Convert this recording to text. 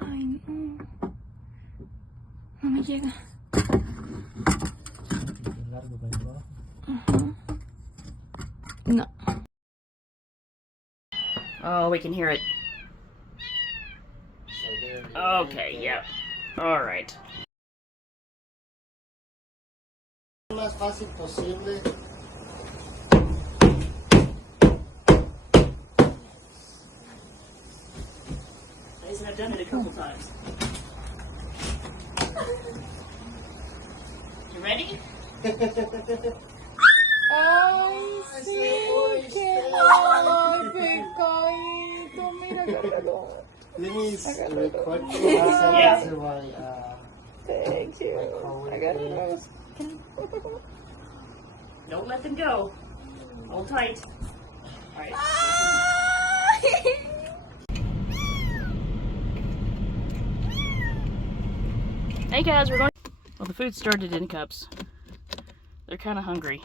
Ay, no. No me llega. No. Oh, we can hear it. Okay, yep. Alright. Más fácil posible. I've done it a couple times. You ready? Ay, sí, qué pecadito. Mira, agárralo. Please record Yeah. to my Thank you. Agárralo. Don't let them go. Hold tight. Alright. Hey guys, we're going. Well, the food started in cups. They're kind of hungry.